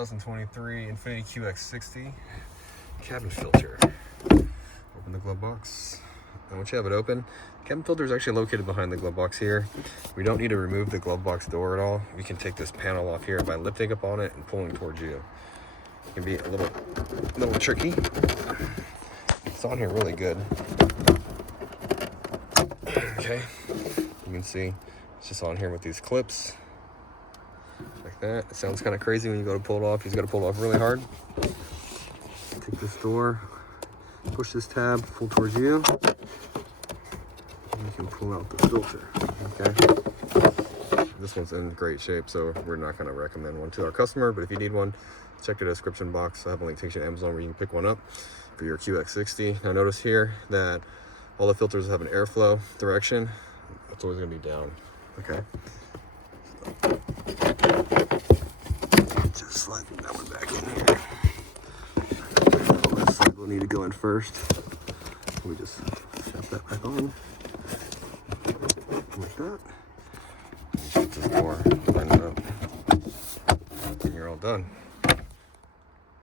2023 Infiniti QX60 cabin filter. Open the glove box. And once you have it open, the cabin filter is actually located behind the glove box here. We don't need to remove the glove box door at all. We can take this panel off here by lifting up on it and pulling towards you. It can be a little tricky. It's on here really good. Okay, you can see it's just on here with these clips. Like that. It sounds kind of crazy when you go to pull it off. You just got to pull it off really hard. Take this door, push this tab, pull towards you, and you can pull out the filter. Okay. This one's in great shape, so we're not going to recommend one to our customer, but if you need one, check the description box. I have a link that takes you to Amazon where you can pick one up for your QX60. Now notice here that all the filters have an airflow direction. It's always going to be down. Okay. Just slide that one back in here. This side will need to go in first. We just snap that back on. Like that. Shut this door, line it up, and you're all done.